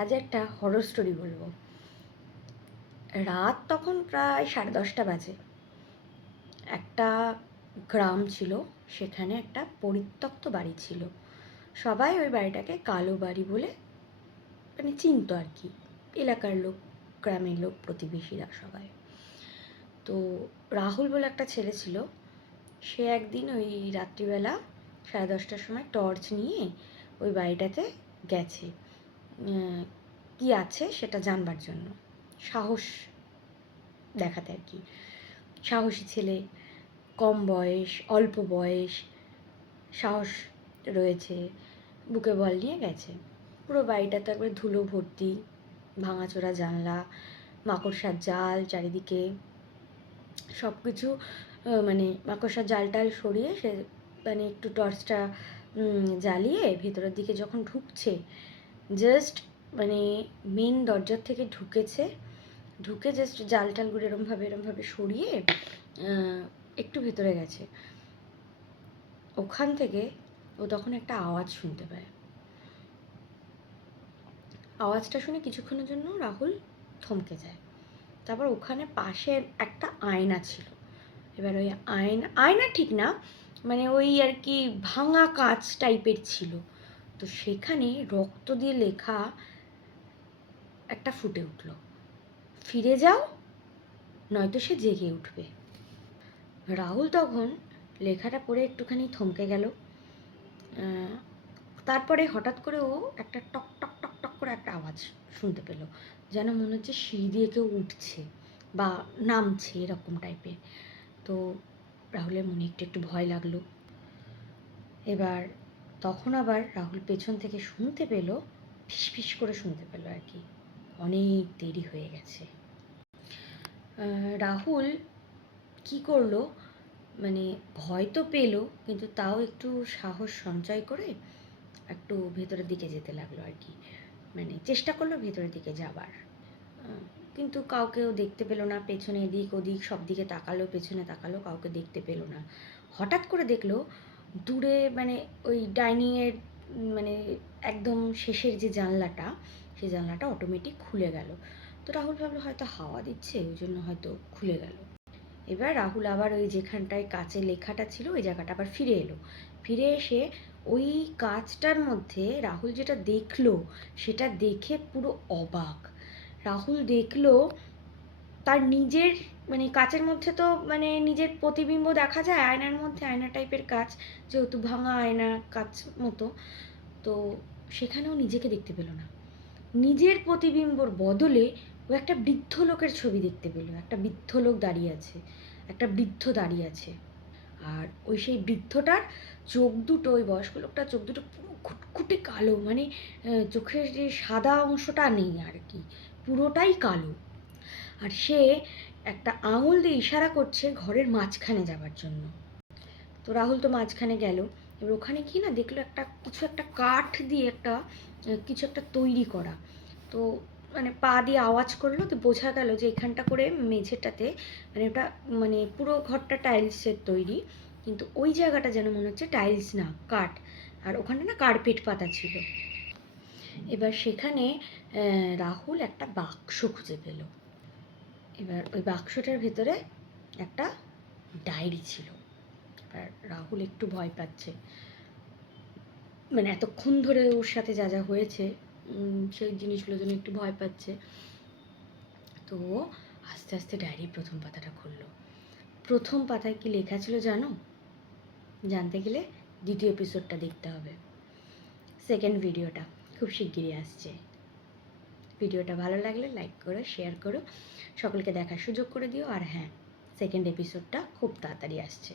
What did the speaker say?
আজ একটা horror story বলবো। রাত তখন প্রায় 10:30 বাজে। একটা গ্রাম ছিল, সেখানে একটা পরিত্যক্ত বাড়ি ছিল। সবাই ওই বাড়িটাকে কালো বাড়ি বলে মানে চিনতো আর কি, এলাকার লোক, গ্রামের লোক, প্রতিবেশীরা সবাই। তো রাহুল বলে একটা ছেলে ছিল, সে একদিন ওই রাত্রিবেলা 10:30টার সময় টর্চ নিয়ে ওই বাড়িটাতে গেছে কি আছে সেটা জানবার জন্য, সাহস দেখাতে আর কি। সাহসী ছেলে, কম বয়স, অল্প বয়স, সাহস রয়েছে, বুকে বল নিয়ে গেছে। পুরো বাড়িটা তো একবারে ধুলো ভর্তি, ভাঙাচোরা জানলা, মাকড়সার জাল চারিদিকে, সব কিছু মানে মাকড়সার জালটাল সরিয়ে সে মানে একটু টর্চটা জ্বালিয়ে ভেতরের দিকে যখন ঢুকছে, জাস্ট মানে মেন দরজার থেকে ঢুকে জাস্ট জাল টালগুলো এরমভাবে সরিয়ে একটু ভেতরে গেছে। ওখান থেকে ও তখন একটা আওয়াজ শুনতে পায়। আওয়াজটা শুনে কিছুক্ষণের জন্য রাহুল থমকে যায়। তারপর ওখানে পাশে একটা আয়না ছিল। এবার ওই আয়না ঠিক না, মানে ওই আর কি ভাঙা কাঁচ টাইপের ছিল। তো সেখানে রক্ত দিয়ে লেখা একটা ফুটে উঠল, ফিরে যাও নয়তো সে জেগে উঠবে। রাহুল তখন লেখাটা পড়ে একটুখানি থমকে গেল। তারপরে হঠাৎ করে ও একটা টক টক টক টক করে একটা আওয়াজ শুনতে পেল, যেন মনে হচ্ছে সিঁড়ি দিয়ে কেউ উঠছে বা নামছে এরকম টাইপের। তো রাহুলের মনে একটু একটু ভয় লাগলো। এবার তখন আবার রাহুল পেছন থেকে শুনতে পেল, ফিস ফিস করে শুনতে পেল আর কি, অনেক দেরি হয়ে গেছে। রাহুল কি করলো, মানে ভয় তো পেলো, কিন্তু তাও একটু সাহস সঞ্চয় করে একটু ভেতরের দিকে যেতে লাগলো আর কি, মানে চেষ্টা করলো ভেতরের দিকে যাবার। কিন্তু কাউকেও দেখতে পেলো না, পেছনে এদিক ওদিক সব দিকে তাকালো, পেছনে তাকালো, কাউকে দেখতে পেলো না। হঠাৎ করে দেখলো দূরে মানে ওই ডাইনিংয়ের মানে একদম শেষের যে জানলাটা, সেই জানলাটা অটোমেটিক খুলে গেল। তো রাহুল ভাবলো হয়তো হাওয়া দিচ্ছে, ওই জন্য হয়তো খুলে গেল। এবার রাহুল আবার ওই যেখানটায় কাচে লেখাটা ছিল ওই জায়গাটা আবার ফিরে এলো। ফিরে এসে ওই কাচটার মধ্যে রাহুল যেটা দেখলো সেটা দেখে পুরো অবাক। রাহুল দেখলো তার নিজের মানে কাচের মধ্যে তো মানে নিজের প্রতিবিম্ব দেখা যায় আয়নার মধ্যে, আয়না টাইপের কাচ, যেহেতু ভাঙা আয়না কাচ মতো, তো সেখানেও নিজেকে দেখতে পেল না। নিজের প্রতিবিম্বর বদলে ও একটা বৃদ্ধ লোকের ছবি দেখতে পেল। একটা বৃদ্ধ লোক দাঁড়িয়ে আছে, একটা বৃদ্ধ দাঁড়িয়ে আছে। আর ওই সেই বৃদ্ধটার চোখ দুটো, ওই বয়স্ক লোকটার চোখ দুটো পুরো ঘুটঘুটে কালো, মানে চোখের যে সাদা অংশটা নেই আর কি, পুরোটাই কালো। আর সে একটা আঙুল দিয়ে ইশারা করছে ঘরের মাঝখানে যাবার জন্য। তো রাহুল তো মাঝখানে গেল। এবার ওখানে কি না দেখলো একটা কিছু একটা কাঠ দিয়ে একটা কিছু একটা তৈরি করা। তো মানে পা দিয়ে আওয়াজ করলো, তো বোঝা গেল যে এখানটা করে মেঝেটাতে মানে ওটা মানে পুরো ঘরটা টাইলসের তৈরি, কিন্তু ওই জায়গাটা যেন মনে হচ্ছে টাইলস না, কাঠ। আর ওখানে না কার্পেট পাতা ছিল। এবার সেখানে রাহুল একটা বাক্স খুঁজে পেল। এবার ওই বাক্সটার ভেতরে একটা ডায়েরি ছিল। আর রাহুল একটু ভয় পাচ্ছে, মানে এতক্ষণ ধরে ওর সাথে যা যা হয়েছে সেই জিনিসগুলোর জন্য একটু ভয় পাচ্ছে। তো আস্তে আস্তে ডায়েরির প্রথম পাতাটা খুললো। প্রথম পাতায় কি লেখা ছিল জানো? জানতে গেলে দ্বিতীয় এপিসোডটা দেখতে হবে। সেকেন্ড ভিডিওটা খুব শিগগিরই আসছে। ভিডিওটা ভালো লাগলে লাইক করো, শেয়ার করো, সকলকে দেখার সুযোগ করে দিও। আর হ্যাঁ, সেকেন্ড এপিসোডটা খুব তাড়াতাড়ি আসছে।